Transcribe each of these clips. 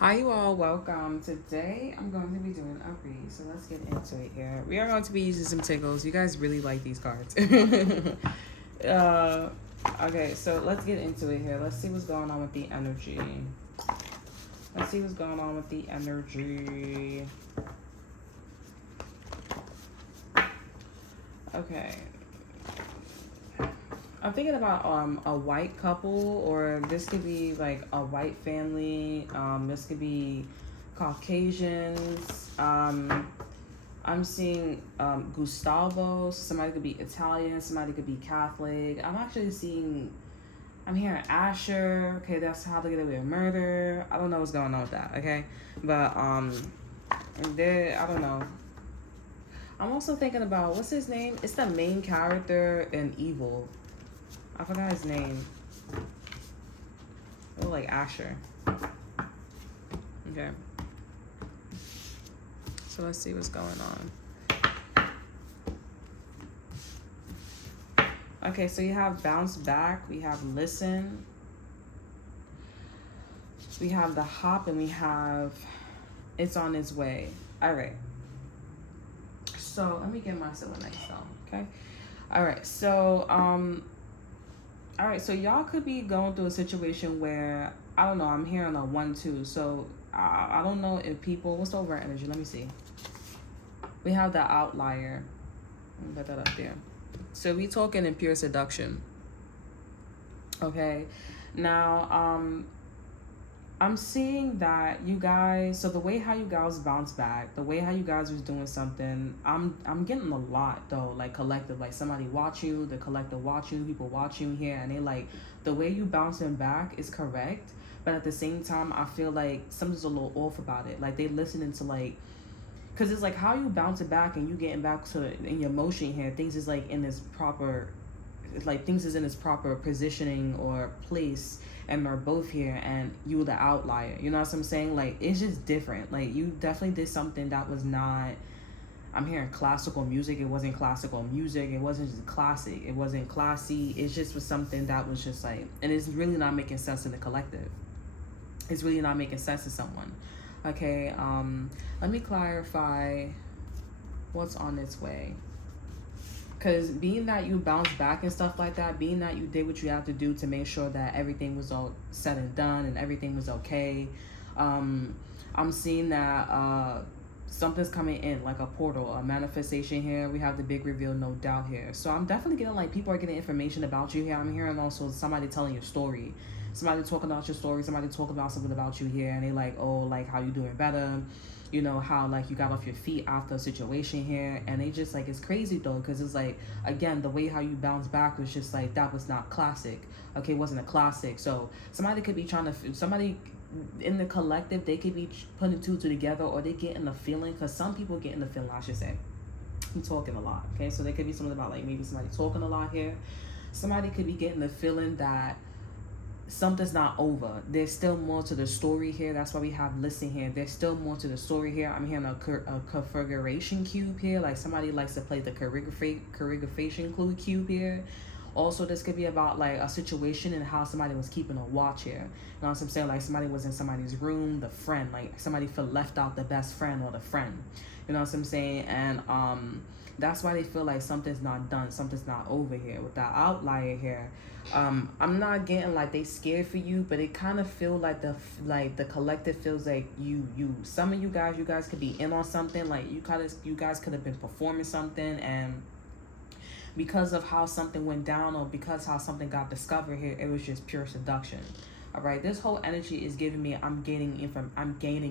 Hi, you all. Welcome. Today, I'm going to be doing a read, so let's get into it here. We are going to be using some tickles. You guys really like these cards. uh, okay, so let's get into it here. Let's see what's going on with the energy. Let's see what's going on with the energy. Okay. I'm thinking about a white couple, or this could be like a white family. This could be Caucasians. I'm seeing Gustavo. Somebody could be Italian. Somebody could be Catholic. I'm hearing Asher. Okay, that's how to get away with murder. I don't know what's going on with that. Okay, but I don't know. I'm also thinking about what's his name. It's the main character in Evil. I forgot his name. It was like Asher. Okay. So let's see what's going on. Okay, so you have bounce back, we have listen, we have the hop, and we have it's on its way. All right. So let me get my selenite stone. Okay. All right. So y'all could be going through a situation where I don't know. I'm hearing a 1-2. So I don't know if people. What's the over energy? Let me see. We have the outlier. Let me put that up there. So we talking in pure seduction. Okay. Now I'm seeing that you guys. So the way how you guys bounce back, the way how you guys was doing something, I'm getting a lot though. Like collective, like somebody watch you, the collective watch you, people watch you here, and they like the way you bouncing back is correct. But at the same time, I feel like something's a little off about it. Like they listening to like, cause it's like how you bouncing back and you getting back to in your motion here. Things is like in this proper, it's like things is in its proper positioning or place, and they're both here, and you the outlier. You know what I'm saying? Like it's just different. Like you definitely did something that was not. I'm hearing classical music. It wasn't classical music. It wasn't just classic. It wasn't classy. It just was something that was just like, and it's really not making sense in the collective. It's really not making sense to someone. Okay. Let me clarify what's on its way. Because being that you bounced back and stuff like that, being that you did what you have to do to make sure that everything was all said and done and everything was okay, I'm seeing that something's coming in, like a portal, a manifestation here. We have the big reveal, no doubt here. So I'm definitely getting like people are getting information about you here. I'm hearing also somebody telling your story. Somebody talking about your story, somebody talking about something about you here, and they like, oh, like how you doing better, you know, how like you got off your feet after a situation here, and they just like, it's crazy though, because it's like, again, the way how you bounce back was just like, that was not classic. Okay, it wasn't a classic. So somebody could be trying to, somebody in the collective, they could be putting two together, or they get in the feeling, because some people get in the feeling, I should say. I'm talking a lot. Okay, so there could be something about like maybe somebody talking a lot here. Somebody could be getting the feeling that something's not over. There's still more to the story here. That's why we have listen here. There's still more to the story here. I'm hearing a configuration cube here. Like somebody likes to play the choreography cube here. Also, this could be about like a situation and how somebody was keeping a watch here. You know what I'm saying? Like somebody was in somebody's room, the friend, like somebody feel left out, the best friend or the friend. You know what I'm saying? And that's why they feel like something's not done, something's not over here. With that outlier here, I'm not getting like they scared for you, but it kind of feel like the collective feels like you some of you guys could be in on something. Like you guys could have been performing something, and because of how something went down, or because how something got discovered here, it was just pure seduction. All right, this whole energy is giving me I'm gaining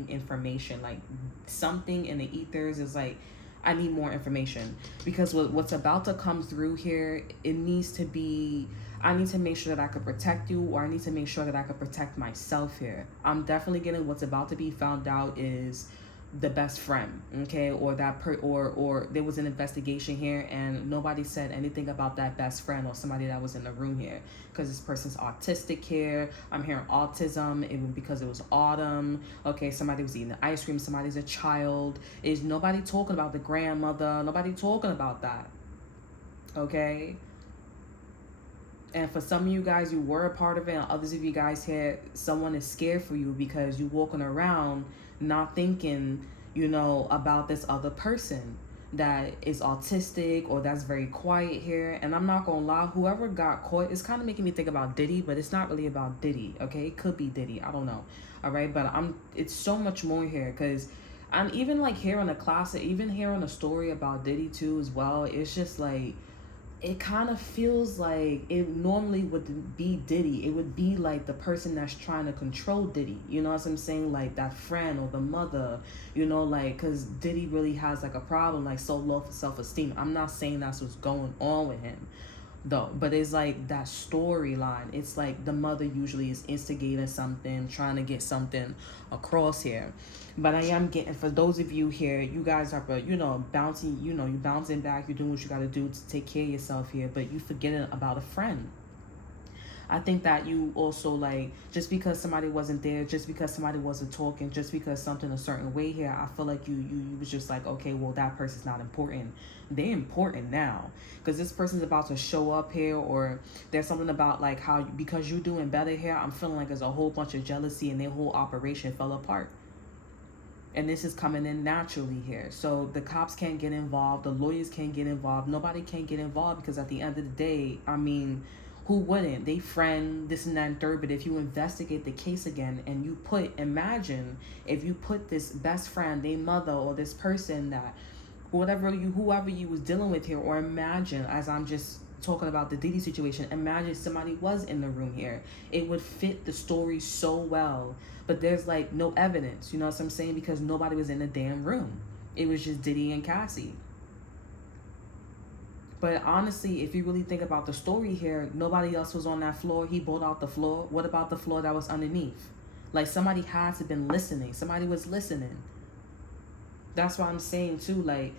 information. Like something in the ethers is like, I need more information, because what's about to come through here, it needs to be, I need to make sure that I could protect you, or I need to make sure that I could protect myself here. I'm definitely getting what's about to be found out is the best friend, okay, or or there was an investigation here and nobody said anything about that best friend or somebody that was in the room here, because this person's autistic here. I'm hearing autism, even because it was autumn. Okay, somebody was eating the ice cream, somebody's a child. Is nobody talking about the grandmother, nobody talking about that. Okay, And for some of you guys, you were a part of it, and others of you guys had someone is scared for you because you walking around not thinking, about this other person that is autistic or that's very quiet here. And I'm not gonna lie, whoever got caught, it's kind of making me think about Diddy, but it's not really about Diddy. Okay, it could be Diddy. I don't know. All right, but it's so much more here because I'm even like hearing a classic, even hearing a story about Diddy too as well. It's just like it kind of feels like it normally would be Diddy. It would be like the person that's trying to control Diddy. You know what I'm saying? Like that friend or the mother, like, because Diddy really has like a problem, like so low for self-esteem. I'm not saying that's what's going on with him, though, but it's like that storyline. It's like the mother usually is instigating something, trying to get something across here. But I am getting, for those of you here, you guys are bouncing, you bouncing back, you're doing what you got to do to take care of yourself here, but you forgetting about a friend. I think that you also, like, just because somebody wasn't there, just because somebody wasn't talking, just because something a certain way here, I feel like you was just like, okay, well, that person's not important. They're important now because this person's about to show up here, or there's something about like how, because you're doing better here, I'm feeling like there's a whole bunch of jealousy and their whole operation fell apart. And this is coming in naturally here. So the cops can't get involved. The lawyers can't get involved. Nobody can get involved because at the end of the day, I mean, who wouldn't? They friend, this and that and third. But if you investigate the case again and you imagine if you put this best friend, their mother, or this person that whoever you was dealing with here, or imagine, as I'm just talking about the Diddy situation, imagine somebody was in the room here. It would fit the story so well. But there's like no evidence, you know what I'm saying? Because nobody was in the damn room. It was just Diddy and Cassie. But honestly, if you really think about the story here, nobody else was on that floor. He bought out the floor. What about the floor that was underneath? Like somebody had to have been listening. Somebody was listening. That's why I'm saying too, like,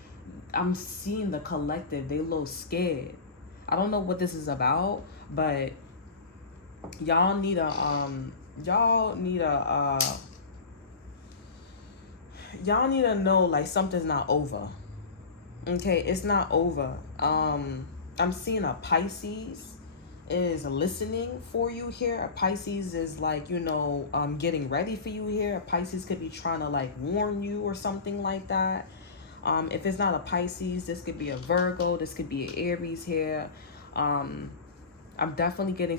I'm seeing the collective. They a little scared. I don't know what this is about, but y'all need to know like something's not over. Okay, it's not over. I'm seeing a Pisces is listening for you here. A Pisces is like, getting ready for you here. A Pisces could be trying to like warn you or something like that. If it's not a Pisces, this could be a Virgo, this could be an Aries here. I'm definitely getting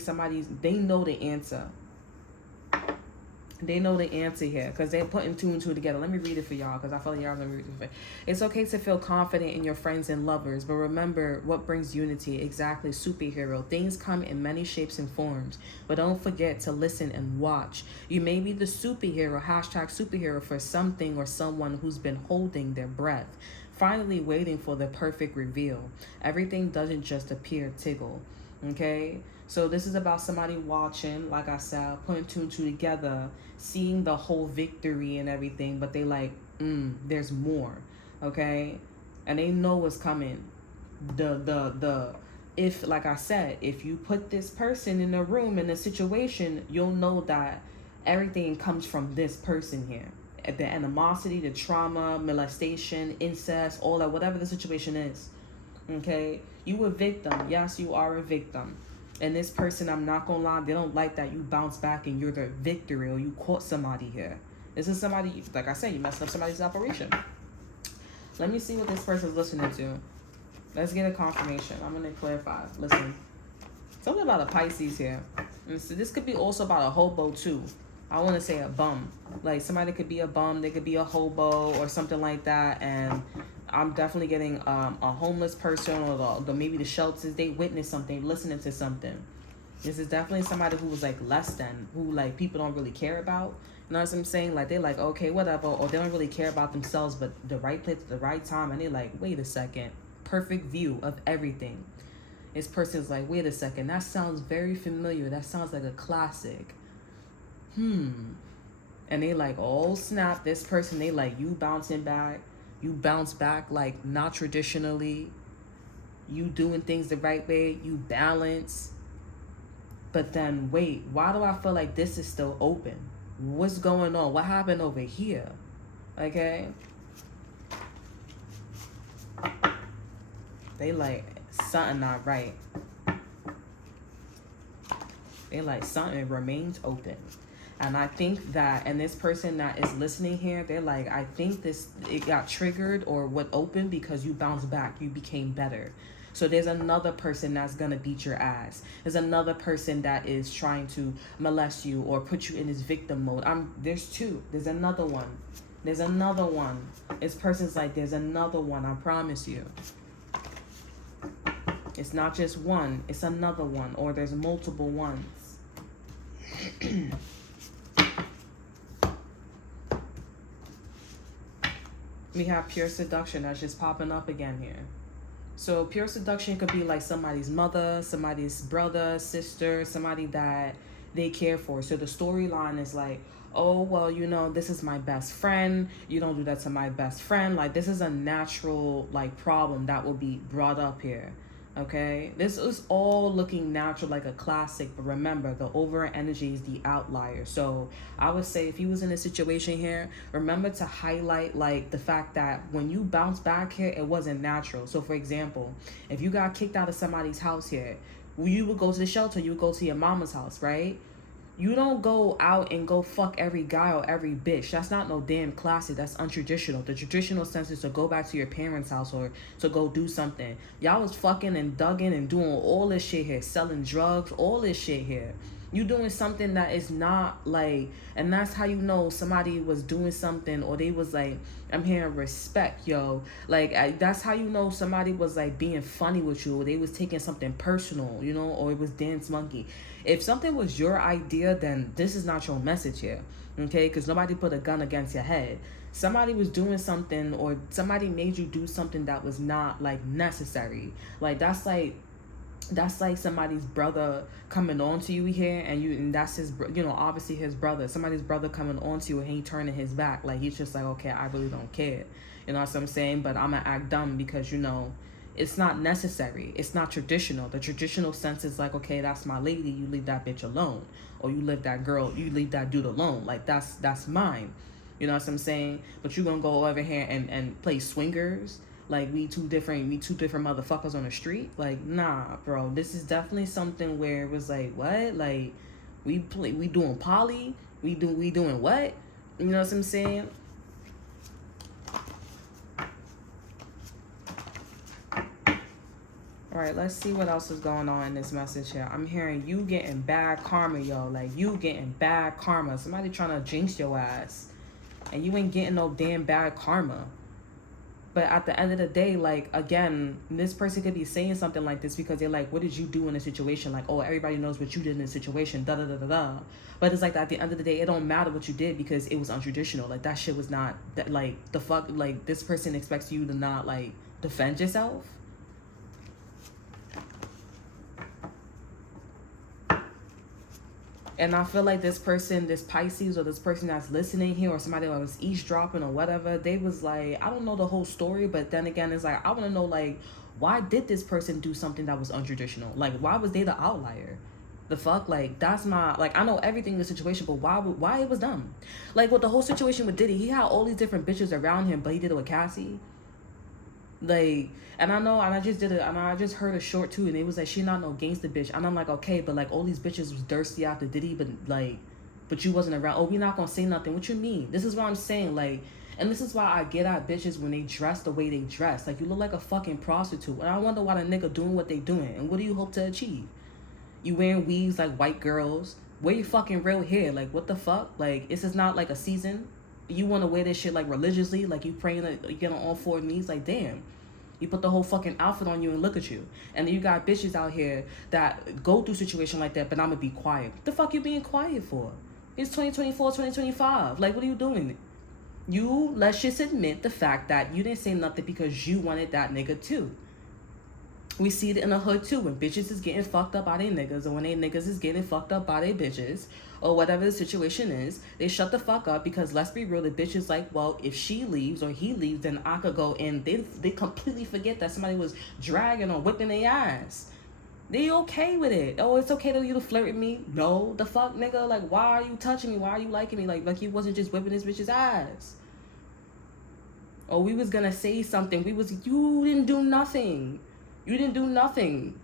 they know the answer. They know the answer here because they're putting two and two together. Let me read it for y'all because I feel like y'all gonna read it. It's okay to feel confident in your friends and lovers, but remember what brings unity. Exactly, superhero. Things come in many shapes and forms, but don't forget to listen and watch. You may be the superhero, #superhero, for something or someone who's been holding their breath, finally waiting for the perfect reveal. Everything doesn't just appear tickle. Okay, so this is about somebody watching, like I said, putting two and two together, seeing the whole victory and everything, but they like, there's more. Okay, and they know what's coming. If, like I said, if you put this person in a room, in a situation, you'll know that everything comes from this person here. The animosity, the trauma, molestation, incest, all that, whatever the situation is. Okay, you a victim. Yes, you are a victim. And this person, I'm not gonna lie, they don't like that you bounce back and you're the victory or you caught somebody here. This is somebody, like I said, you messed up somebody's operation. Let me see what this person's listening to. Let's get a confirmation. I'm gonna clarify. Listen, something about a Pisces here. And so this could be also about a hobo too. I want to say a bum. Like somebody could be a bum, they could be a hobo or something like that. And I'm definitely getting a homeless person or maybe the shelters. They witnessed something, listening to something. This is definitely somebody who was like less than, who like people don't really care about. You know what I'm saying? Like they're like, okay, whatever. Or they don't really care about themselves, but the right place at the right time. And they're like, wait a second. Perfect view of everything. This person's like, wait a second. That sounds very familiar. That sounds like a classic. And they like, oh snap, this person, they like, you bouncing back. You bounce back like not traditionally. You doing things the right way. You balance. But then wait, why do I feel like this is still open? What's going on? What happened over here? Okay. They like, something not right. They like something remains open. And I think that, and this person that is listening here, they're like, I think it got triggered or what opened because you bounced back, you became better. So there's another person that's gonna beat your ass. There's another person that is trying to molest you or put you in this victim mode. There's two. There's another one. There's another one. This person's like, there's another one, I promise you. It's not just one, it's another one, or there's multiple ones. We have pure seduction that's just popping up again here. So pure seduction could be like somebody's mother, somebody's brother, sister, somebody that they care for. So the storyline is like, oh, well, you know, this is my best friend. You don't do that to my best friend. Like, this is a natural, like, problem that will be brought up here. Okay? This is all looking natural, like a classic. But remember, the over energy is the outlier. So I would say if you was in a situation here, remember to highlight, like, the fact that when you bounce back here, it wasn't natural. So, for example, if you got kicked out of somebody's house here, you would go to the shelter. You would go to your mama's house, right? You don't go out and go fuck every guy or every bitch. That's not no damn classy. That's untraditional. The traditional sense is to go back to your parents' house or to go do something. Y'all was fucking and dugging and doing all this shit here. Selling drugs, all this shit here. You doing something that is not like, and that's how you know somebody was doing something or they was like, I'm hearing respect, yo. Like, that's how you know somebody was like being funny with you or they was taking something personal, you know, or it was dance monkey. If something was your idea, then this is not your message here, okay? Because nobody put a gun against your head. Somebody was doing something or somebody made you do something that was not like necessary. Like, that's like somebody's brother coming on to you here and that's his, you know, obviously his brother. Somebody's brother coming on to you and he turning his back. Like, he's just like, okay, I really don't care. You know what I'm saying? But I'm gonna act dumb because, you know, it's not necessary. It's not traditional. The traditional sense is like, okay, that's my lady. You leave that bitch alone. Or you leave that girl, you leave that dude alone. Like, that's mine. You know what I'm saying? But you gonna go over here and play swingers. Like, we two different motherfuckers on the street. Like, nah, bro. This is definitely something where it was like, what? Like, we doing poly? We doing what? You know what I'm saying? All right, let's see what else is going on in this message here. I'm hearing you getting bad karma, yo. Like, you getting bad karma. Somebody trying to jinx your ass. And you ain't getting no damn bad karma. But at the end of the day, like, again, this person could be saying something like this because they're like, what did you do in a situation? Like, oh, everybody knows what you did in a situation, da-da-da-da-da. But it's like, at the end of the day, it don't matter what you did because it was untraditional. Like, that shit was not, that, like, the fuck, like, this person expects you to not, like, defend yourself. And I feel like this person, this Pisces or this person that's listening here or somebody that was eavesdropping or whatever, they was like, I don't know the whole story, but then again, it's like, I want to know, like, why did this person do something that was untraditional? Like, why was they the outlier? The fuck? Like, that's my, like, I know everything in the situation, but why it was dumb? Like, with the whole situation with Diddy, he had all these different bitches around him, but he did it with Cassie. Like, and I know, and I just heard a short too, and it was like, she not no gangster bitch, and I'm like, okay, but like, all these bitches was thirsty after Diddy, but you wasn't around. Oh, we not gonna say nothing. What you mean? This is what I'm saying, like, and this is why I get at bitches when they dress the way they dress. Like, you look like a fucking prostitute, and I wonder why the nigga doing what they doing, and what do you hope to achieve? You wearing weaves like white girls, wear your fucking real hair, like, what the fuck? Like, this is not like a season. You want to wear this shit like religiously, like you praying that you get on all four knees, like, damn. You put the whole fucking outfit on you and look at you. And then you got bitches out here that go through situation like that, but I'm gonna be quiet. What the fuck you being quiet for? It's 2024, 2025. Like, what are you doing? Let's just admit the fact that you didn't say nothing because you wanted that nigga too. We see it in the hood too, when bitches is getting fucked up by their niggas, or when they niggas is getting fucked up by their bitches, or whatever the situation is, they shut the fuck up because, let's be real, the bitch is like, well, if she leaves or he leaves, then I could go, and they completely forget that somebody was dragging or whipping their ass. They okay with it. Oh, it's okay to you to flirt with me? No, the fuck, nigga? Like, why are you touching me? Why are you liking me? Like you wasn't just whipping this bitch's ass. Or we was gonna say something. You didn't do nothing. You didn't do nothing.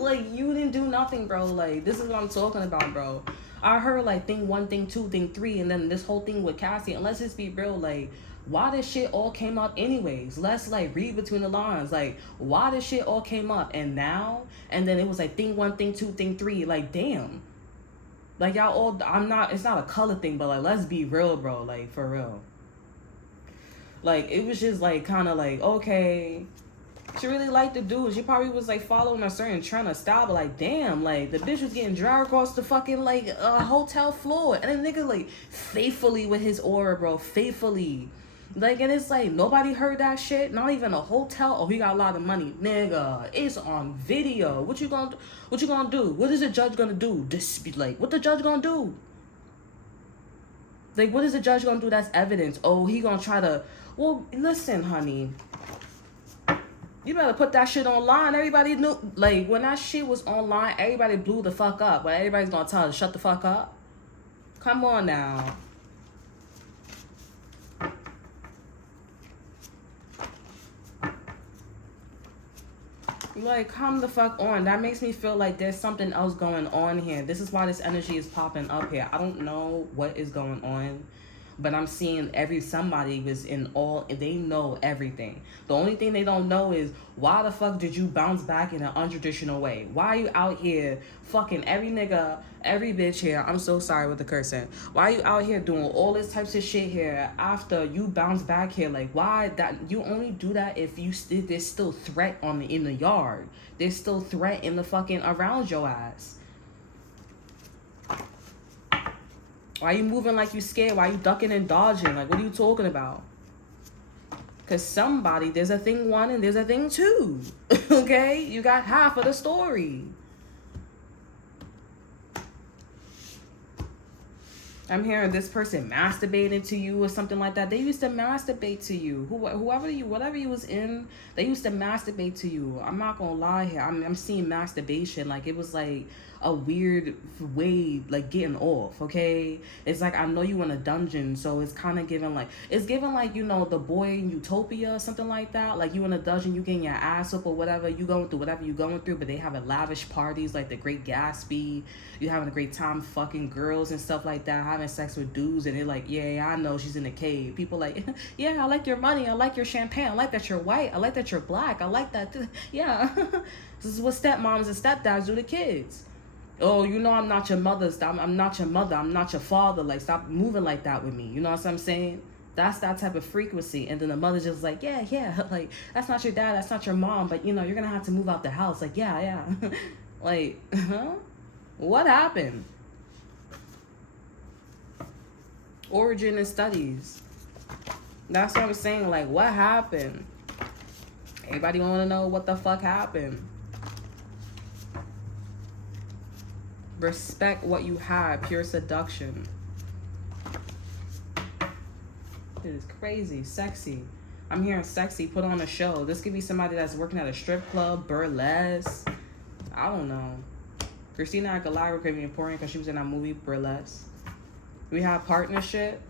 Like, you didn't do nothing, bro. Like, this is what I'm talking about, bro. I heard, like, thing 1, thing 2, thing 3, and then this whole thing with Cassie. And let's just be real, like, why this shit all came up anyways? Let's, like, read between the lines. Like, why this shit all came up and now? And then it was, like, thing 1, thing 2, thing 3. Like, damn. Like, y'all all, it's not a color thing, but, like, let's be real, bro. Like, for real. Like, it was just, like, kind of like, okay, she really liked the dude. She probably was, like, following a certain trend or style, but, like, damn, like, the bitch was getting dragged across the fucking, like, hotel floor. And the nigga, like, faithfully with his aura, bro, faithfully. Like, and it's like, nobody heard that shit, not even a hotel. Oh, he got a lot of money. Nigga, it's on video. What you gonna do? What is the judge gonna do? Dispute, like, what the judge gonna do? Like, what is the judge gonna do that's evidence? Oh, he gonna try to, well, listen, honey. You better put that shit online. Everybody knew, like, when that shit was online, everybody blew the fuck up. But everybody's gonna tell her, shut the fuck up. Come on now. Like, come the fuck on. That makes me feel like there's something else going on here. This is why this energy is popping up here. I don't know what is going on, but I'm seeing somebody was in all, they know everything. The only thing they don't know is, why the fuck did you bounce back in an untraditional way? Why are you out here fucking every nigga, every bitch here? I'm so sorry with the cursing. Why are you out here doing all this types of shit here after you bounce back here? Like, why that? You only do that if there's still threat in the yard. There's still threat in the fucking around your ass. Why you moving like you scared? Why you ducking and dodging? Like, what are you talking about? Because there's a thing 1 and there's a thing 2. Okay? You got half of the story. I'm hearing this person masturbating to you or something like that. They used to masturbate to you. Whatever you was in, they used to masturbate to you. I'm not gonna lie here. I'm seeing masturbation like it was like a weird way, like getting off. Okay, it's like, I know you in a dungeon, so it's kind of giving like, you know, The Boy in Utopia or something like that. Like, you in a dungeon, you getting your ass up or whatever, you going through whatever you going through, but they having lavish parties like the Great Gatsby. You having a great time fucking girls and stuff like that, having sex with dudes, and they're like, yeah, I know she's in a cave. People like, yeah, I like your money, I like your champagne, I like that you're white, I like that you're black, I like that yeah. This is what stepmoms and stepdads do to kids. Oh, you know, I'm not your mother. I'm not your mother. I'm not your father. Like, stop moving like that with me. You know what I'm saying? That's that type of frequency. And then the mother's just like, yeah. Like, that's not your dad. That's not your mom. But, you know, you're going to have to move out the house. Like, yeah. Like, huh? What happened? Origin and studies. That's what I'm saying. Like, what happened? Everybody want to know what the fuck happened. Respect what you have. Pure seduction. It is crazy. Sexy. I'm hearing sexy. Put on a show. This could be somebody that's working at a strip club, burlesque. I don't know. Christina Aguilera could be important because she was in that movie Burlesque. We have partnership.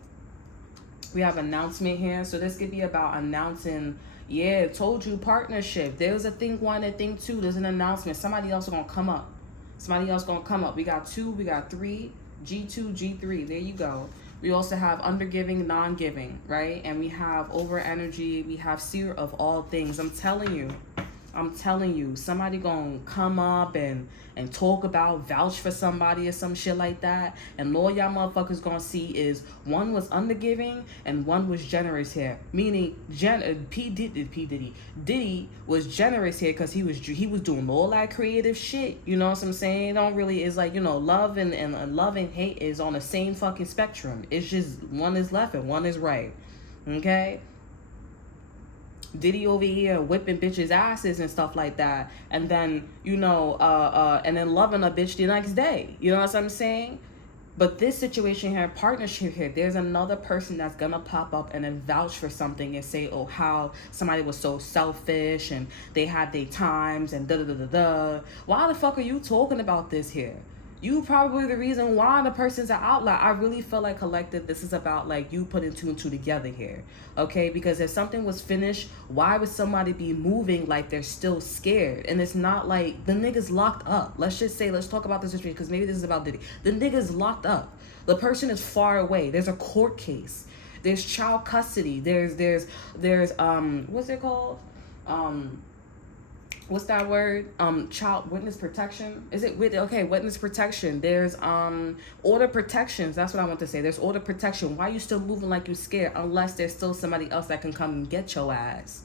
We have announcement here. So this could be about announcing. Yeah, told you, partnership. There's a thing 1 and thing 2. There's an announcement. Somebody else is going to come up. We got 2, we got 3, G2, G3. There you go. We also have undergiving, non-giving, right? And we have over energy. We have seer of all things. I'm telling you, somebody gonna come up and talk about, vouch for somebody or some shit like that. And all y'all motherfuckers gonna see is one was undergiving and one was generous here. Meaning, Diddy was generous here because he was doing all that creative shit. You know what I'm saying? It don't really, it's like, you know, love and love and hate is on the same fucking spectrum. It's just one is left and one is right. Okay? Diddy over here whipping bitches' asses and stuff like that, and then, you know, and then loving a bitch the next day. You know what I'm saying? But this situation here, partnership here, there's another person that's gonna pop up and then vouch for something and say, oh, how somebody was so selfish and they had their times and da-da-da-da-da. Why the fuck are you talking about this here? You probably the reason why the person's an outlier. I really feel like collective, this is about like you putting two and two together here. Okay, because if something was finished, why would somebody be moving like they're still scared? And it's not like the nigga's locked up. Let's just say, let's talk about this situation because maybe this is about Diddy. The nigga's locked up. The person is far away. There's a court case. There's child custody. There's what's it called? What's that word? Child witness protection. Is it witness protection. There's order protections. That's what I want to say. There's order protection. Why are you still moving like you're scared unless there's still somebody else that can come and get your ass?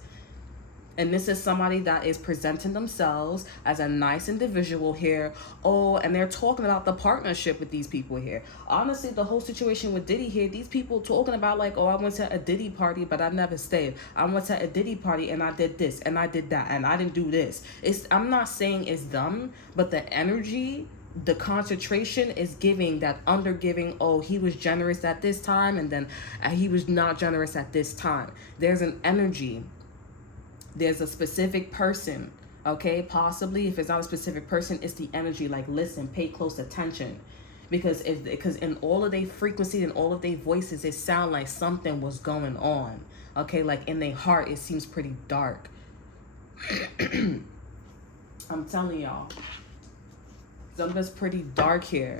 And this is somebody that is presenting themselves as a nice individual here. Oh, and they're talking about the partnership with these people here. Honestly, the whole situation with Diddy here, these people talking about like, oh, I went to a Diddy party, but I never stayed. I went to a Diddy party and I did this and I did that and I didn't do this. I'm not saying it's dumb, but the energy, the concentration is giving that under giving, oh, he was generous at this time and then he was not generous at this time. There's an energy. There's a specific person, okay? Possibly, if it's not a specific person, it's the energy. Like, listen, pay close attention. Because in all of their frequencies and all of their voices, it sound like something was going on. Okay, like in their heart, it seems pretty dark. I'm telling y'all. Something's pretty dark here.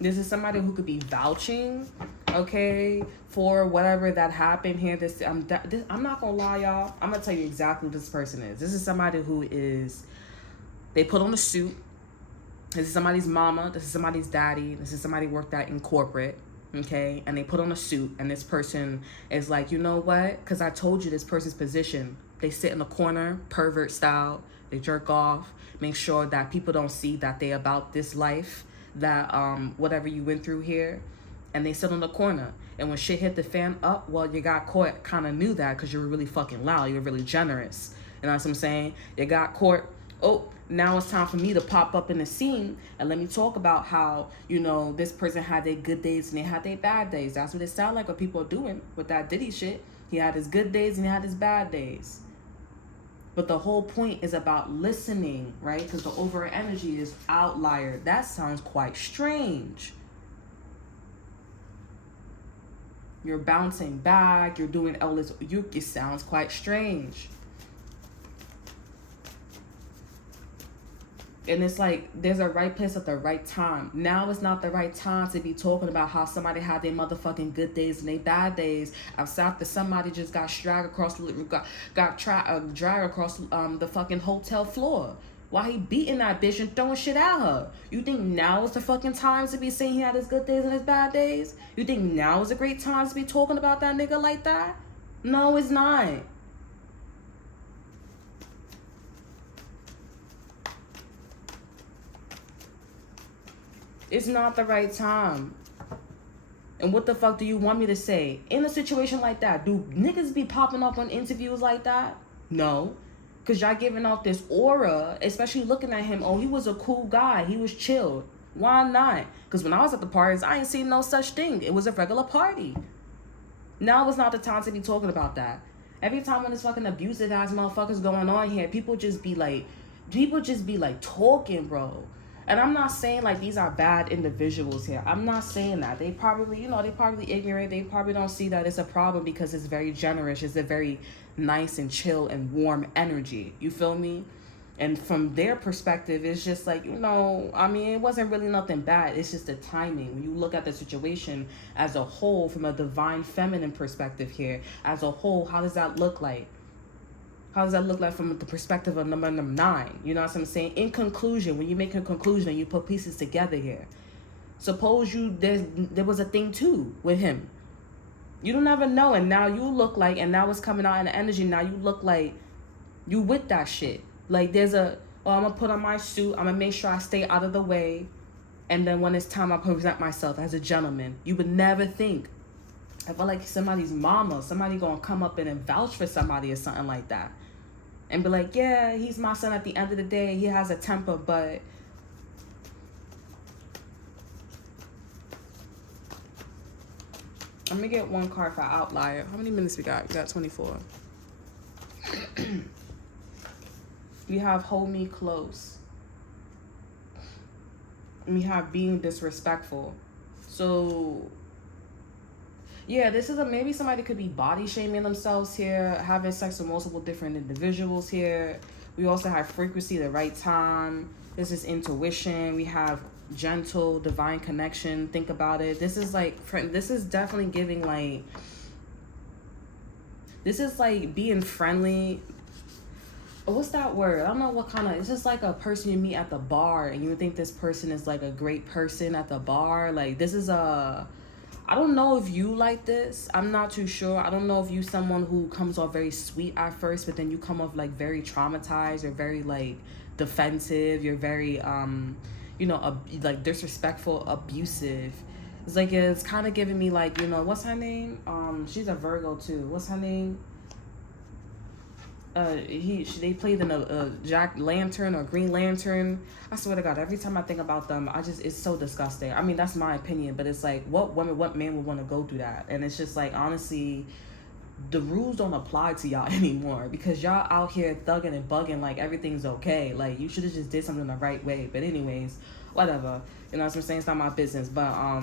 This is somebody who could be vouching, okay, for whatever that happened here. I'm not gonna lie, y'all. I'm gonna tell you exactly who this person is. This is somebody who is, they put on a suit. This is somebody's mama. This is somebody's daddy. This is somebody worked out in corporate, okay? And they put on a suit, and this person is like, you know what? Because I told you this person's position. They sit in a corner, pervert style. They jerk off. Make sure that people don't see that they about this life, that whatever you went through here, and they sit on the corner. And when shit hit the fan up, well, you got caught. Kind of knew that because you were really fucking loud. You were really generous. You know what I'm saying? You got caught. Oh, now it's time for me to pop up in the scene and let me talk about how, you know, this person had their good days and they had their bad days. That's what it sounds like what people are doing with that Diddy shit. He had his good days and he had his bad days. But the whole point is about listening, right? Because the over energy is outlier. That sounds quite strange. You're bouncing back. You're doing Ellis. It sounds quite strange. And it's like there's a right place at the right time. Now is not the right time to be talking about how somebody had their motherfucking good days and their bad days outside that somebody just got dragged across the fucking hotel floor while he beating that bitch and throwing shit at her. You think now is the fucking time to be saying he had his good days and his bad days? You think now is a great time to be talking about that nigga like that? No, it's not. It's not the right time. And what the fuck do you want me to say? In a situation like that, do niggas be popping up on interviews like that? No. Because y'all giving off this aura, especially looking at him, oh, he was a cool guy. He was chilled. Why not? Because when I was at the parties, I ain't seen no such thing. It was a regular party. Now is not the time to be talking about that. Every time when this fucking abusive ass motherfuckers going on here, people just be like talking, bro. And I'm not saying like these are bad individuals here. I'm not saying that. They probably, they probably ignorant. They probably don't see that it's a problem because it's very generous. It's a very nice and chill and warm energy. You feel me? And from their perspective, it's just like, it wasn't really nothing bad. It's just the timing. When you look at the situation as a whole, from a divine feminine perspective here, as a whole, how does that look like? How does that look like from the perspective of number 9? You know what I'm saying? In conclusion, when you make a conclusion and you put pieces together here, suppose there was a thing too with him. You don't ever know, and now you look like, and now it's coming out in the energy, now you look like you with that shit. Like I'm gonna put on my suit, I'm gonna make sure I stay out of the way, and then when it's time I present myself as a gentleman. You would never think. I feel like somebody's mama, somebody gonna come up and vouch for somebody or something like that. And be like, yeah, he's my son at the end of the day. He has a temper, but... I'm gonna get one card for outlier. How many minutes we got? We got 24. We have hold me close. We have being disrespectful. So yeah, this is a maybe somebody could be body shaming themselves here, having sex with multiple different individuals here. We also have frequency, the right time. This is intuition. We have gentle, divine connection. Think about it. This is like, this is definitely giving like, this is like being friendly. What's that word? I don't know what kind of, it's just like a person you meet at the bar and you think this person is like a great person at the bar. Like this is a, I don't know if you like this. I'm not too sure. I don't know if you someone who comes off very sweet at first, but then you come off like very traumatized or very like defensive. You're very like disrespectful, abusive. It's like it's kind of giving me like, what's her name? She's a Virgo too. What's her name? They played in a Jack Lantern or Green Lantern. I swear to God, every time I think about them, it's so disgusting. I mean, that's my opinion, but it's like, what man would want to go through that? And it's just like, honestly, the rules don't apply to y'all anymore because y'all out here thugging and bugging like everything's okay. Like you should have just did something the right way. But anyways, whatever. You know what I'm saying? It's not my business. But I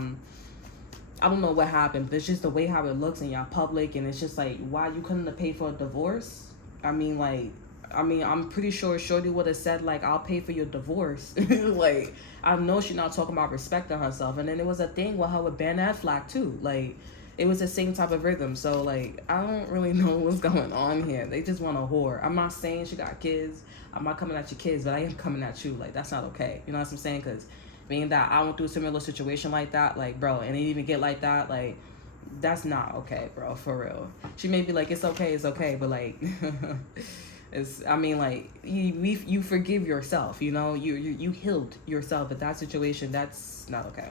don't know what happened, but it's just the way how it looks in y'all public, and it's just like, why you couldn't have paid for a divorce? I'm pretty sure Shorty would have said, like, I'll pay for your divorce. Like, I know she's not talking about respecting herself. And then there was a thing with her with Ben Affleck, too. Like, it was the same type of rhythm. So, like, I don't really know what's going on here. They just want a whore. I'm not saying she got kids. I'm not coming at your kids, but I am coming at you. Like, that's not okay. You know what I'm saying? Because being that I went through a similar situation like that, like, bro, and it didn't even get like that, like, that's not okay, bro, for real. She may be like, it's okay, but like, like, you forgive yourself, you healed yourself, but that situation, that's not okay.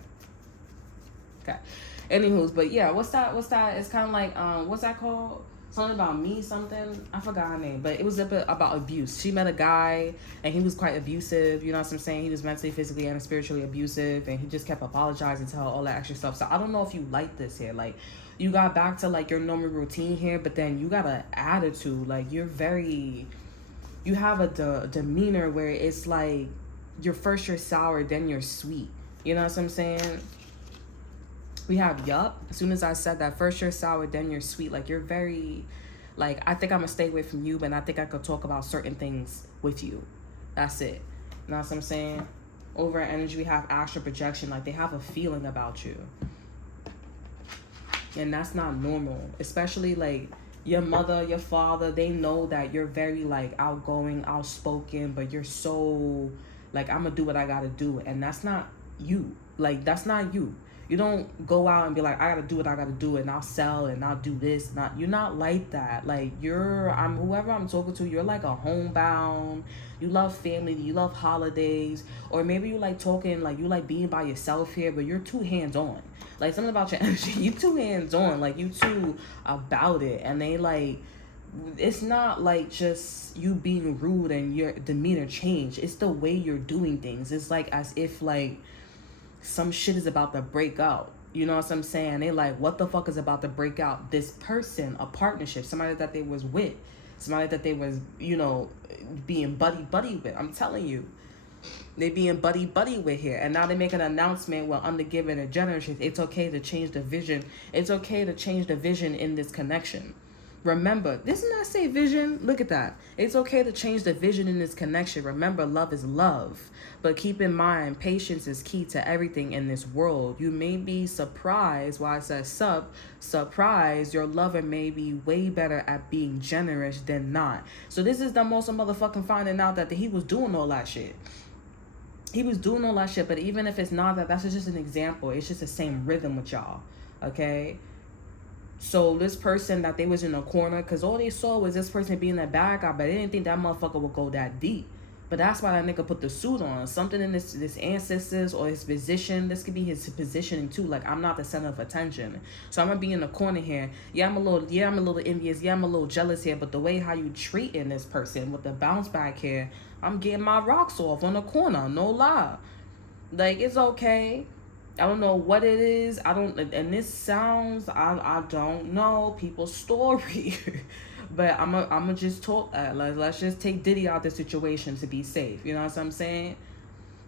Okay. Anywho's, but yeah, what's that? It's kind of like, what's that called? Something about me, something. I forgot her name, but it was a bit about abuse. She met a guy, and he was quite abusive. You know what I'm saying? He was mentally, physically, and spiritually abusive, and he just kept apologizing to her, all that extra stuff. So I don't know if you like this here. Like, you got back to, like, your normal routine here, but then you got an attitude. Like, you have a demeanor where it's like, you're sour, then you're sweet. You know what I'm saying? We have yup. As soon as I said that, first you're sour, then you're sweet. Like, you're very, like, I think I'm going to stay away from you, but I think I could talk about certain things with you. That's it. You know what I'm saying? Over energy, we have astral projection. Like, they have a feeling about you. And that's not normal. Especially, like, your mother, your father, they know that you're very, like, outgoing, outspoken, but you're so, like, I'm going to do what I got to do. And that's not you. Like, that's not you. You don't go out and be like, I gotta do what I gotta do, and I'll sell and I'll do this. You're not like that. Like, whoever I'm talking to, you're like a homebound. You love family, you love holidays, or maybe you like talking, like you like being by yourself here, but you're too hands on. Like, something about your energy, you too hands on. Like, you too about it, and they like. It's not like just you being rude and your demeanor change. It's the way you're doing things. It's like as if like. Some shit is about to break out. You know what I'm saying? They like, what the fuck is about to break out? This person, a partnership, somebody that they was with, somebody that they was, being buddy with. I'm telling you, they being buddy with here. And now they make an announcement, well, undergiven and generous. It's okay to change the vision. It's okay to change the vision in this connection. Remember, this does not say vision. Look at that. It's okay to change the vision in this connection. Remember, love is love. But keep in mind, patience is key to everything in this world. You may be surprised, why I said surprised, your lover may be way better at being generous than not. So this is the most motherfucking finding out that he was doing all that shit. He was doing all that shit, but even if it's not that, that's just an example. It's just the same rhythm with y'all, okay? So this person that they was in a corner, because all they saw was this person being a bad guy, but they didn't think that motherfucker would go that deep. But that's why that nigga put the suit on. Something in this ancestors or his position. This could be his positioning too. Like, I'm not the center of attention. So I'm gonna be in the corner here. I'm a little envious. Yeah, I'm a little jealous here. But the way how you treating this person with the bounce back here, I'm getting my rocks off on the corner. No lie. Like, it's okay. I don't know what it is. And this sounds, I don't know people's story. But I'm just talk. Let's just take Diddy out the situation to be safe. You know what I'm saying?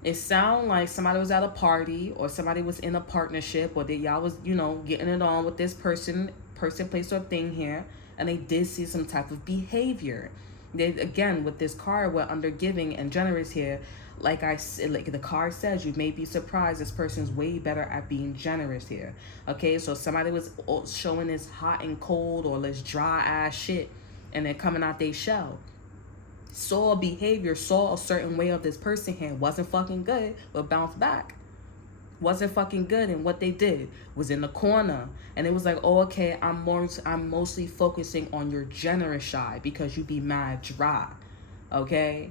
It sound like somebody was at a party, or somebody was in a partnership, or that y'all was, getting it on with this person, place, or thing here, and they did see some type of behavior. They, again, with this card, we're under giving and generous here. Like I said, like the card says, you may be surprised this person's way better at being generous here. Okay, so somebody was showing this hot and cold or this dry ass shit, and they're coming out they shell. Saw a behavior, saw a certain way of this person here, wasn't fucking good, but bounced back. Wasn't fucking good, and what they did was in the corner, and it was like, oh, okay, I'm mostly focusing on your generous side because you be mad dry, okay?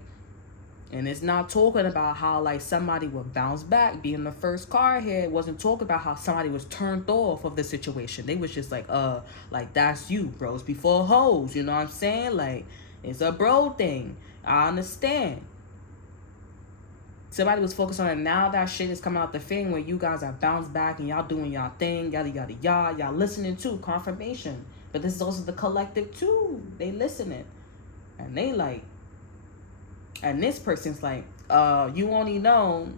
And it's not talking about how like somebody would bounce back. Being the first card here, it wasn't talking about how somebody was turned off of the situation. They was just like that's you, bros before hoes, you know what I'm saying? Like, it's a bro thing. I understand. Somebody was focused on it. Now that shit is coming out the thing where you guys are bounced back and y'all doing y'all thing, yada yada yada. Y'all listening too, confirmation. But this is also the collective too. They listening. And they like, and this person's like, you only know,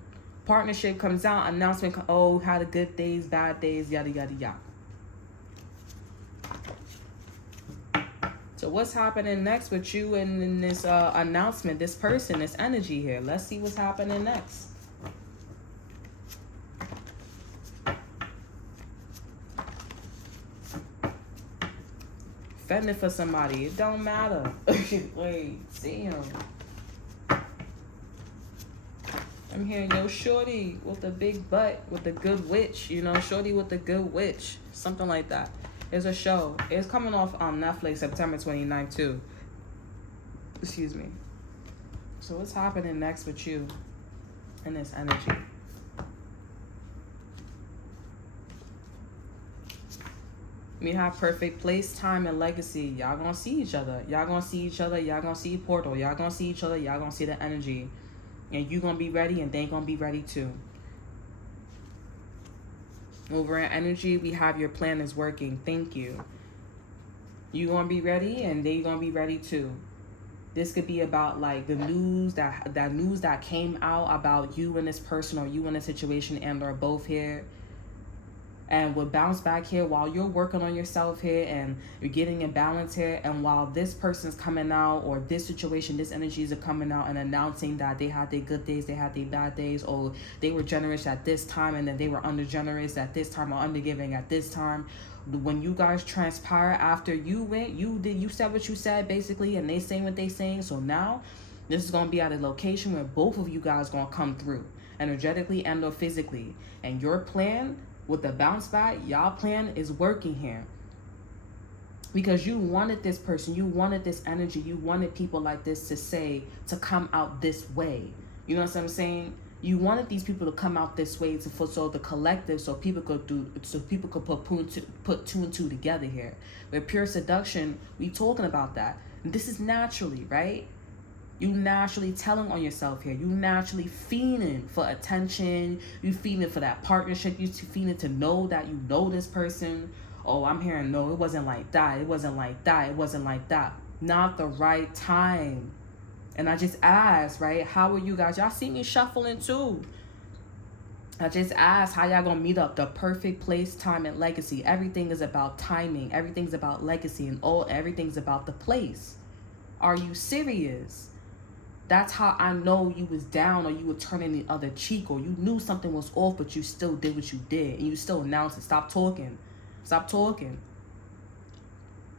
partnership comes out, announcement, had a good days, bad days, yada yada yada. So what's happening next with you and in this announcement, this person, this energy here? Let's see what's happening next. Fending for somebody, it don't matter. Wait, damn. I'm hearing yo shorty with the big butt, with the good witch, shorty with the good witch, something like that. It's a show. It's coming off on Netflix September 29th too. Excuse me. So what's happening next with you and this energy? We have perfect place, time, and legacy. Y'all gonna see each other. Y'all gonna see each other. Y'all gonna see portal. Y'all gonna see each other. Y'all gonna see the energy. And you gonna be ready and they gonna be ready too. Over in energy, we have your plan is working. Thank you. You gonna be ready and they gonna be ready too. This could be about like the news that news that came out about you and this person, or you in a situation, and or both here. And will bounce back here while you're working on yourself here and you're getting in balance here. And while this person's coming out, or this situation, this energies are coming out and announcing that they had their good days, they had their bad days, or they were generous at this time and then they were under generous at this time, or under giving at this time. When you guys transpire after you went, you said what you said basically, and they saying what they saying. So now this is going to be at a location where both of you guys going to come through energetically and or physically. And your plan with the bounce back, y'all plan is working here. Because you wanted this person, you wanted this energy, you wanted people like this to come out this way. You know what I'm saying? You wanted these people to come out this way so the collective, so people could put two and two together here. With pure seduction, we talking about that. And this is naturally, right? You naturally telling on yourself here. You naturally feeling for attention. You feeling for that partnership. You feeling to know that you know this person. Oh, I'm hearing, no, it wasn't like that. It wasn't like that. It wasn't like that. Not the right time. And I just asked, right? How are you guys? Y'all see me shuffling too. I just asked how y'all gonna meet up. The perfect place, time, and legacy. Everything is about timing. Everything's about legacy. And everything's about the place. Are you serious? That's how I know you was down, or you were turning the other cheek, or you knew something was off, but you still did what you did. And you still announced it. Stop talking. Stop talking.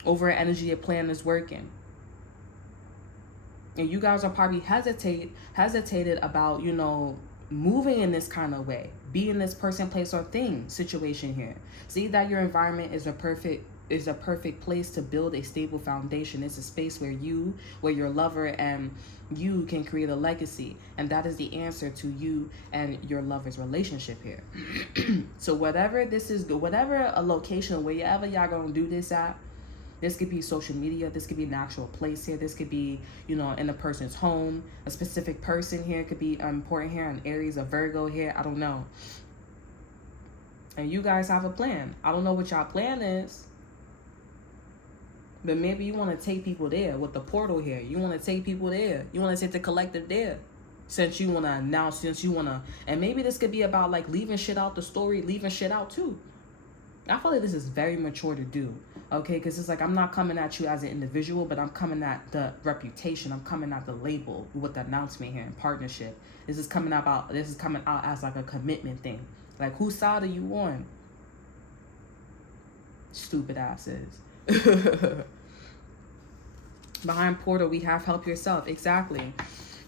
Over energy, your plan is working. And you guys are probably hesitated about, moving in this kind of way. Being this person, place, or thing situation here. See that your environment is a perfect place to build a stable foundation. It's a space where your lover and you can create a legacy. And that is the answer to you and your lover's relationship here. So whatever a location, wherever y'all gonna do this at, this could be social media, this could be an actual place here, this could be, in a person's home, a specific person here could be important here, an Aries, a Virgo here, I don't know. And you guys have a plan. I don't know what y'all plan is. But maybe you want to take people there with the portal here. You want to take people there. You want to take the collective there. Since you want to announce, since you want to, and maybe this could be about like leaving shit out the story, leaving shit out too. I feel like this is very mature to do, okay? Because it's like I'm not coming at you as an individual, but I'm coming at the reputation. I'm coming at the label with the announcement here in partnership. This is coming out as like a commitment thing. Like, whose side are you on? Stupid asses. Behind portal, we have help yourself. Exactly.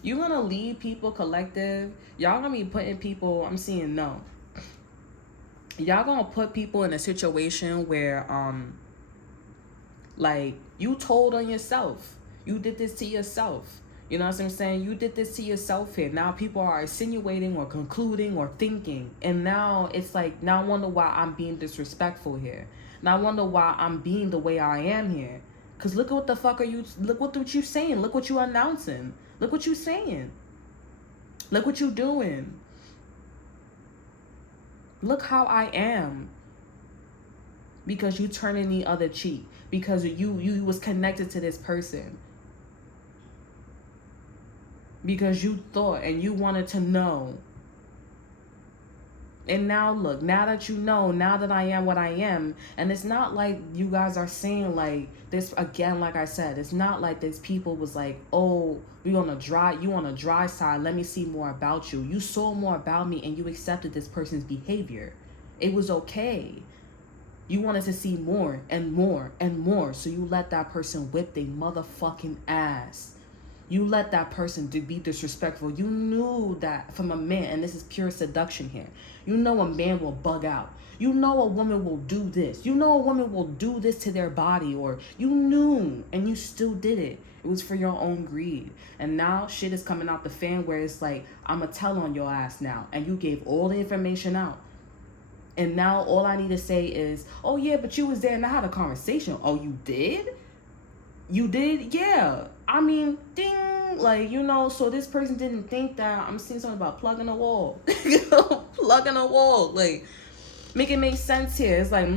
You gonna lead people collective. Y'all gonna be putting people, I'm seeing no. Y'all gonna put people in a situation where like you told on yourself. You did this to yourself. You know what I'm saying? You did this to yourself here. Now people are insinuating or concluding or thinking. And now it's like, now I wonder why I'm being disrespectful here. Now I wonder why I'm being the way I am here. Cause look at what the fuck are you, look what you saying. Look what you announcing. Look what you saying. Look what you doing. Look how I am. Because you turning the other cheek. Because you was connected to this person. Because you thought and you wanted to know. And now look, now that you know, now that I am what I am, and it's not like you guys are saying like this again, like I said, it's not like these people was like, oh, you on a dry side, let me see more about you. You saw more about me and you accepted this person's behavior. It was okay. You wanted to see more and more and more, so you let that person whip their motherfucking ass. You let that person be disrespectful. You knew that from a man, and this is pure seduction here. You know a man will bug out. You know a woman will do this. You know a woman will do this to their body, or you knew and you still did it. It was for your own greed. And now shit is coming out the fan where it's like, I'ma tell on your ass now. And you gave all the information out. And now all I need to say is, oh yeah, but you was there and I had a conversation. Oh, you did? You did? Yeah. I mean, ding, like, you know, so this person didn't think that. I'm seeing something about plugging a wall. Plugging a wall. Like, make it make sense here. It's like,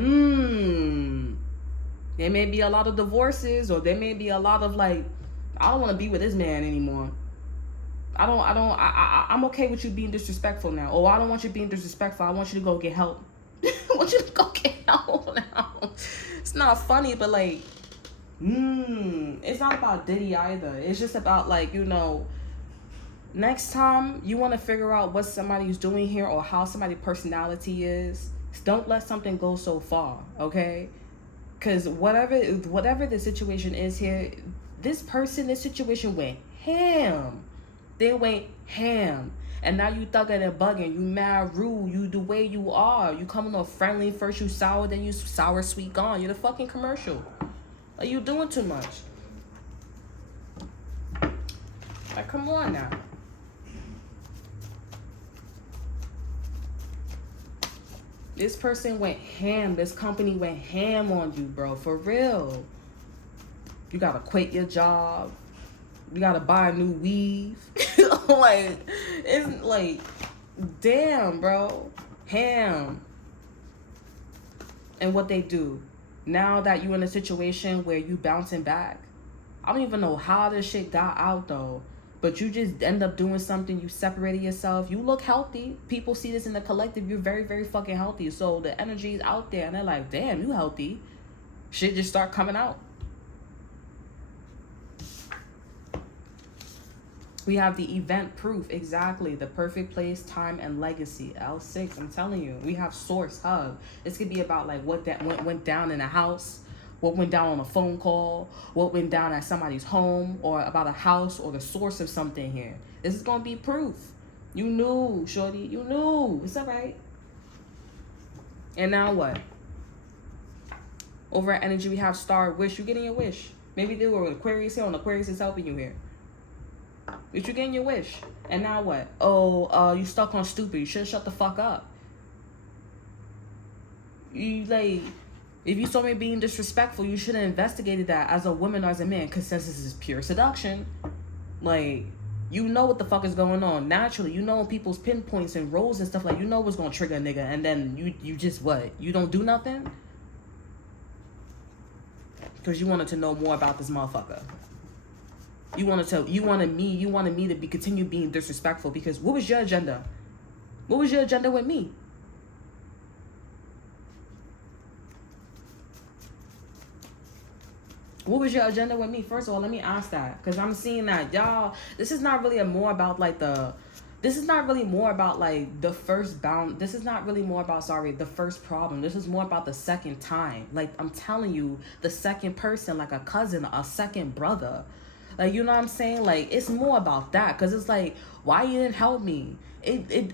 there may be a lot of divorces, or there may be a lot of like, I don't want to be with this man anymore. I'm okay with you being disrespectful now. Oh, I don't want you being disrespectful. I want you to go get help. I want you to go get help now. It's not funny, but like, it's not about Diddy either. It's just about like, you know, next time you want to figure out what somebody's doing here or how somebody's personality is, don't let something go so far, okay? Because whatever the situation is here, this situation went ham. They went ham. And now you thugging and bugging. You mad rude. You the way you are. You coming off friendly. First you sour, then you sour, sweet, gone. You're the fucking commercial. Are you doing too much? Like, come on now. This person went ham. This company went ham on you, bro. For real. You gotta quit your job. You gotta buy a new weave. Like, it's like, damn, bro. Ham. And what they do. Now that you're in a situation where you bouncing back. I don't even know how this shit got out, though. But you just end up doing something. You separated yourself. You look healthy. People see this in the collective. You're very, very fucking healthy. So the energy is out there. And they're like, damn, you healthy. Shit just start coming out. We have the event proof. Exactly. The perfect place, time, and legacy. L6. I'm telling you. We have source, hub. This could be about like what that went down in a house. What went down on a phone call. What went down at somebody's home. Or about a house or the source of something here. This is going to be proof. You knew, shorty. You knew. It's all right. And now what? Over at energy, we have star wish. You getting your wish. Maybe they were with Aquarius here. On Aquarius is helping you here. But you're getting your wish. And now what? Oh, you stuck on stupid. You should shut the fuck up. You like, if you saw me being disrespectful, you should have investigated that as a woman or as a man. Because since this is pure seduction, like, you know what the fuck is going on. Naturally, you know people's pinpoints and roles and stuff. Like, you know what's going to trigger a nigga. And then you just what? You don't do nothing? Because you wanted to know more about this motherfucker. You wanted me to continue being disrespectful because what was your agenda? What was your agenda with me? What was your agenda with me? First of all, let me ask that. Because I'm seeing that y'all, this is not really more about like this is not really more about like the first bound. This is not really more about, the first problem. This is more about the second time. Like, I'm telling you, the second person, like a cousin, a second brother. Like, you know what I'm saying? Like, it's more about that. Because it's like, why you didn't help me?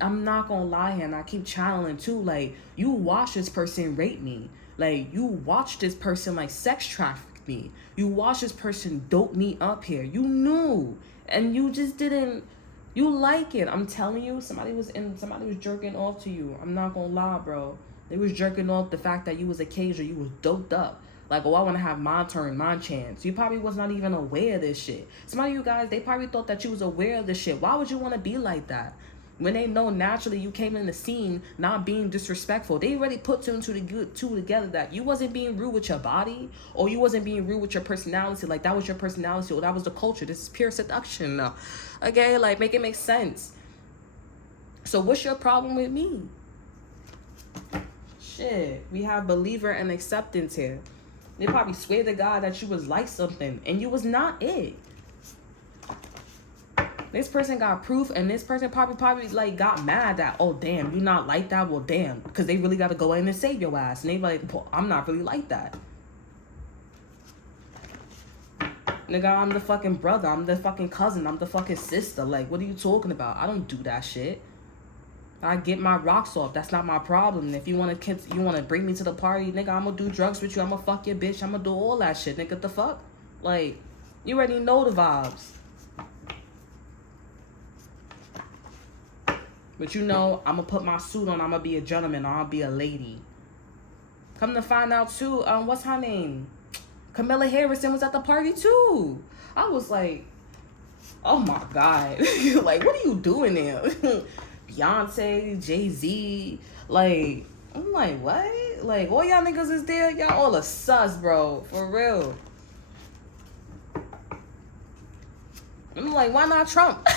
I'm not going to lie here. And I keep channeling too. Like, you watch this person rape me. Like, you watch this person like sex traffic me. You watch this person dope me up here. You knew. And you just didn't. You like it. I'm telling you, somebody was jerking off to you. I'm not gonna lie, bro. They was jerking off the fact that you was a cage or you was doped up. Like, oh, I want to have my turn, my chance. You probably was not even aware of this shit. Some of you guys, they probably thought that you was aware of this shit. Why would you want to be like that? When they know naturally you came in the scene not being disrespectful. They already put two together that you wasn't being rude with your body or you wasn't being rude with your personality. Like, that was your personality or that was the culture. This is pure seduction now. Okay, like, make it make sense. So what's your problem with me? Shit, we have believer and acceptance here. They probably swear to God that you was like something and you was not it. This person got proof, and this person probably like got mad that, oh damn, you not like that? Well damn, because they really got to go in and save your ass, and they like, well, I'm not really like that. Nigga, I'm the fucking brother, I'm the fucking cousin, I'm the fucking sister. Like, what are you talking about? I don't do that shit. I get my rocks off. That's not my problem. And if you want to bring me to the party, nigga, I'm gonna do drugs with you. I'm gonna fuck your bitch. I'm gonna do all that shit, nigga. What the fuck? Like, you already know the vibes. But you know, I'm going to put my suit on. I'm going to be a gentleman. Or I'm going to be a lady. Come to find out, too, what's her name? Camilla Harrison was at the party, too. I was like, oh, my God. Like, what are you doing there? Beyonce, Jay-Z. Like, I'm like, what? Like, all y'all niggas is there? Y'all all are sus, bro. For real. I'm like, why not Trump?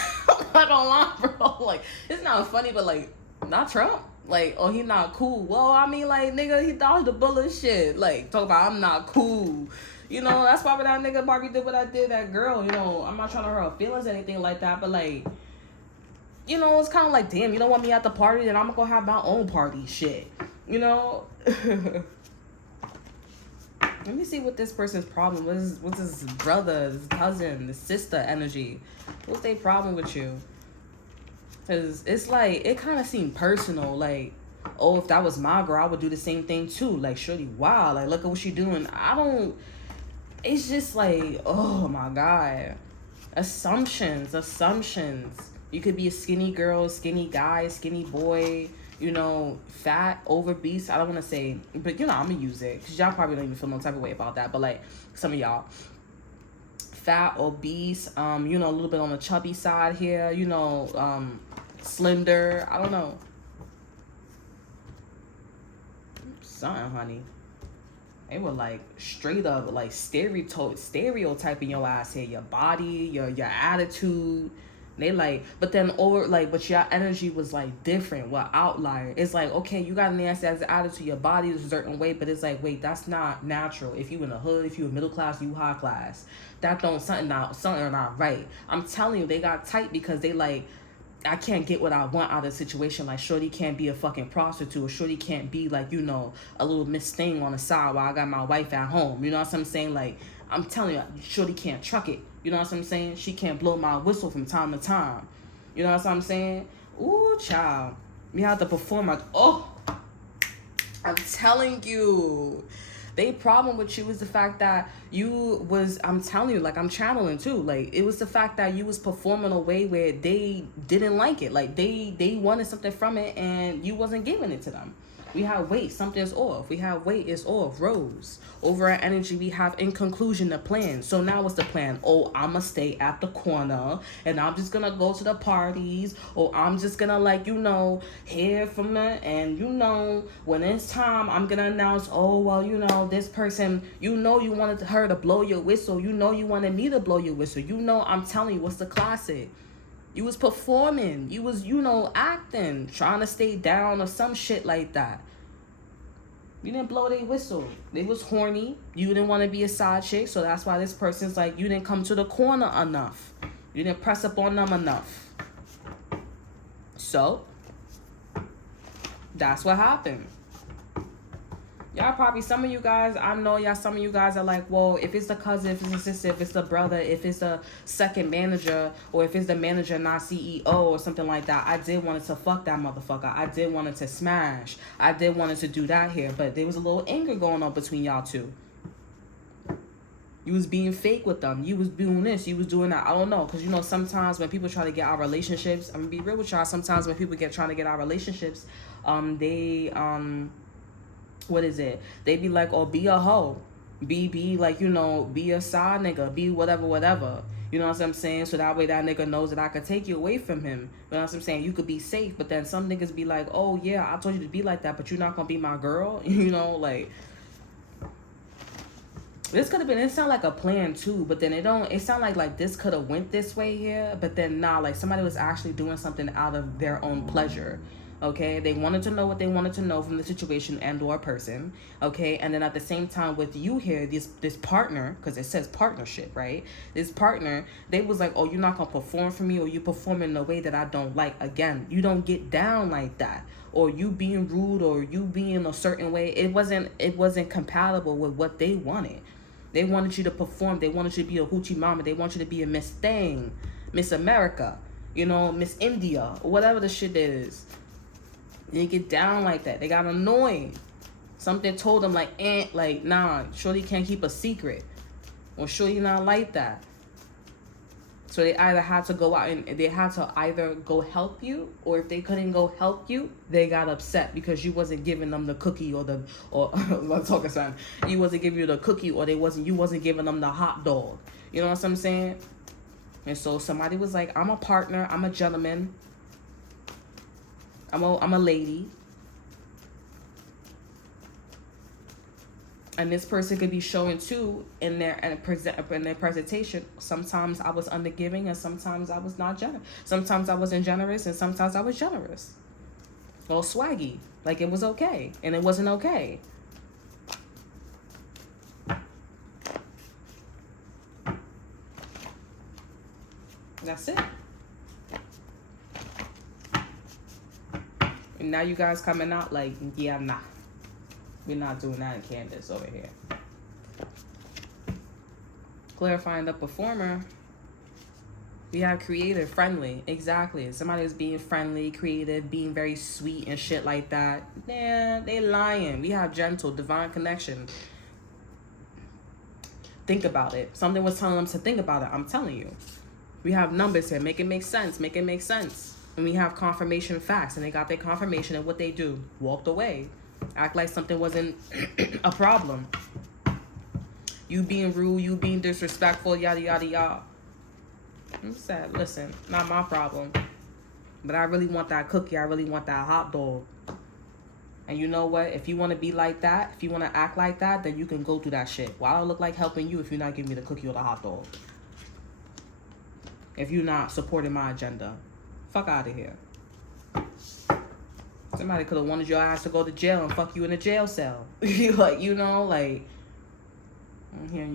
I don't lie, bro. Like, it's not funny, but like, not Trump. Like, oh, he not cool. Well, I mean, like, nigga, he dodged the bullet shit. Like, talk about I'm not cool. You know, that's why that nigga Barbie did what I did, that girl. You know, I'm not trying to hurt her feelings or anything like that, but like, you know, it's kind of like, damn, you don't want me at the party, then I'm gonna go have my own party, shit. You know? Let me see what this person's problem is. What's his brother, his cousin, his sister energy? What's their problem with you? Because it's like, it kind of seemed personal. Like, oh, if that was my girl, I would do the same thing too. Like, shorty, wow. Like, look at what she doing. It's just like, oh my God. Assumptions. You could be a skinny girl, skinny guy, skinny boy. You know, fat, obese. I don't want to say, but you know, I'm gonna use it because y'all probably don't even feel no type of way about that. But like some of y'all, fat, obese, you know, a little bit on the chubby side here, you know, slender. I don't know. Something, honey. They were like straight up like stereotyping your ass here, your body, your attitude. They like, but your energy was like different. What outlier? It's like, okay, you got an ass as attitude, your body is a certain way, but it's like, wait, that's not natural. If you in the hood, if you in middle class, you high class, that don't something not right. I'm telling you, they got tight because they like, I can't get what I want out of the situation. Like, shorty can't be a fucking prostitute, or shorty can't be like, you know, a little Miss Thing on the side while I got my wife at home. You know what I'm saying? Like, I'm telling you, shorty can't truck it. You know what I'm saying? She can't blow my whistle from time to time. You know what I'm saying? Ooh, child. You have to perform like, oh, I'm telling you. They problem with you is the fact that I'm telling you, like, I'm channeling too. Like, it was the fact that you was performing a way where they didn't like it. Like, they wanted something from it and you wasn't giving it to them. We have weight, something's off. We have weight, it's off, rose. Over our energy, we have in conclusion the plan. So now what's the plan? Oh, I'ma stay at the corner and I'm just gonna go to the parties, or I'm just gonna, like, you know, hear from it, and you know, when it's time, I'm gonna announce, oh, well, you know, this person, you know, you wanted her her to blow your whistle. You know you wanted me to blow your whistle. You know I'm telling you what's the classic. You was performing. You was, acting, trying to stay down or some shit like that. You didn't blow their whistle. They was horny. You didn't want to be a side chick, so that's why this person's like, you didn't come to the corner enough. You didn't press up on them enough. So, that's what happened. Y'all probably, some of you guys, I know y'all, some of you guys are like, well, if it's the cousin, if it's the sister, if it's the brother, if it's the second manager, or if it's the manager, not CEO or something like that, I did want it to fuck that motherfucker. I did want it to smash. I did want it to do that here. But there was a little anger going on between y'all two. You was being fake with them. You was doing this. You was doing that. I don't know. Because, sometimes when people try to get our relationships, I'm going to be real with y'all. Sometimes when people trying to get our relationships, what is it? They be like, oh, be a hoe. Be like, be a side nigga. Be whatever. You know what I'm saying? So that way that nigga knows that I could take you away from him. You know what I'm saying? You could be safe. But then some niggas be like, oh, yeah, I told you to be like that, but you're not going to be my girl. This could have been, it sound like a plan too, but then it sound like this could have went this way here, but then nah, like somebody was actually doing something out of their own pleasure. Okay, they wanted to know what they wanted to know from the situation and or person. Okay, and then at the same time with you here, this partner, because it says partnership, right? This partner, they was like, oh, you're not gonna perform for me, or you perform in a way that I don't like. Again, you don't get down like that, or you being rude, or you being a certain way. It wasn't compatible with what they wanted. They wanted you to perform. They wanted you to be a hoochie mama. They want you to be a Miss Thing, Miss America, Miss India, or whatever the shit is. They didn't get down like that. They got annoyed. Something told them like, nah, shorty can't keep a secret. Or shorty not like that. So they either had to go out and they had to either go help you, or if they couldn't go help you, they got upset because you wasn't giving them the cookie or let's talk about you wasn't giving you the cookie, or you wasn't giving them the hot dog. You know what I'm saying? And so somebody was like, I'm a partner, I'm a gentleman, I'm a lady. And this person could be showing too in their presentation. Sometimes I was undergiving, and sometimes I was not generous. Sometimes I wasn't generous, and sometimes I was generous. Or swaggy, like it was okay, and it wasn't okay. That's it. And now you guys coming out like, yeah, nah. We're not doing that in Candace over here. Clarifying the performer. We have creative, friendly. Exactly. Somebody is being friendly, creative, being very sweet and shit like that. Yeah, they lying. We have gentle, divine connection. Think about it. Something was telling them to think about it. I'm telling you. We have numbers here. Make it make sense. Make it make sense. And we have confirmation facts. And they got their confirmation, and what they do, walked away. Act like something wasn't a problem. You being rude, you being disrespectful, yada, yada, yada. I'm sad. Listen, not my problem. But I really want that cookie. I really want that hot dog. And you know what? If you want to be like that, if you want to act like that, then you can go through that shit. Why do I look like helping you if you're not giving me the cookie or the hot dog? If you're not supporting my agenda. Fuck out of here. Somebody could have wanted your ass to go to jail and fuck you in a jail cell. I'm hearing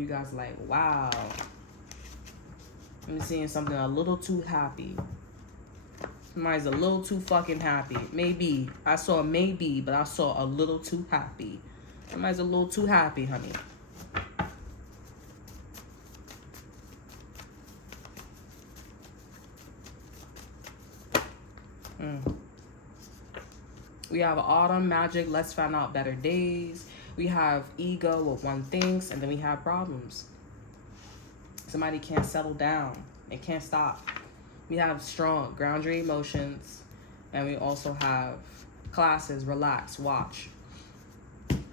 you guys like, wow. I'm seeing something a little too happy. Somebody's a little too fucking happy. Maybe. I saw maybe, but I saw a little too happy. Somebody's a little too happy, honey. We have autumn, magic, let's find out better days. We have ego, what one thinks, and then we have problems. Somebody can't settle down. It can't stop. We have strong, ground your emotions. And we also have classes, relax, watch.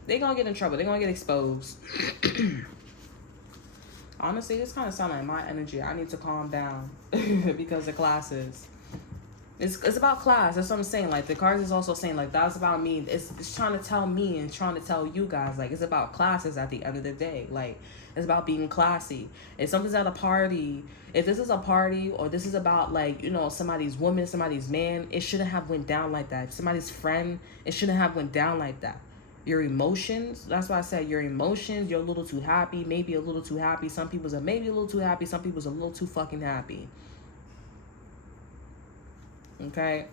They're going to get in trouble. They're going to get exposed. Honestly, this kind of sounds like my energy. I need to calm down because of classes. It's about class. That's what I'm saying. Like, the cards is also saying, like, that's about me. It's trying to tell me and trying to tell you guys, like, it's about classes at the end of the day. Like, it's about being classy. If something's at a party, if this is a party or this is about, like, you know, somebody's woman, somebody's man, it shouldn't have went down like that. If somebody's friend, it shouldn't have went down like that. Your emotions, that's why I said your emotions, you're a little too happy, maybe a little too happy. Some people's are maybe a little too happy. Some people's a little too fucking happy. Okay?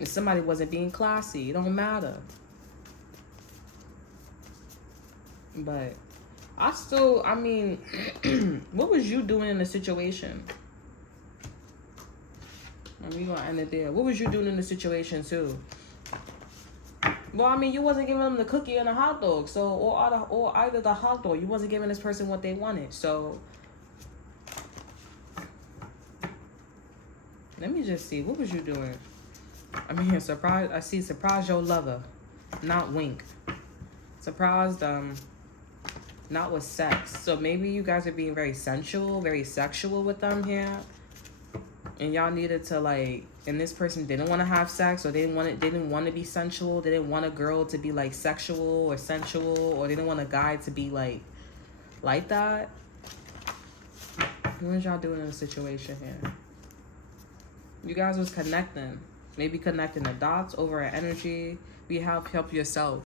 If somebody wasn't being classy, it don't matter. But I mean, what was you doing in the situation? I mean, we're gonna end it there. What was you doing in the situation too? Well, I mean, you wasn't giving them the cookie and the hot dog, so or either the hot dog. You wasn't giving this person what they wanted, so. Let me just see. What was you doing? I mean, surprise. I see. Surprise your lover, not wink. Surprised. Not with sex. So maybe you guys are being very sensual, very sexual with them here, and y'all needed to, like. And this person didn't want to have sex, or they didn't want to be sensual. They didn't want a girl to be like sexual or sensual, or they didn't want a guy to be like that. What was y'all doing in a situation here? You guys was connecting. Maybe connecting the dots over an energy. Help yourself.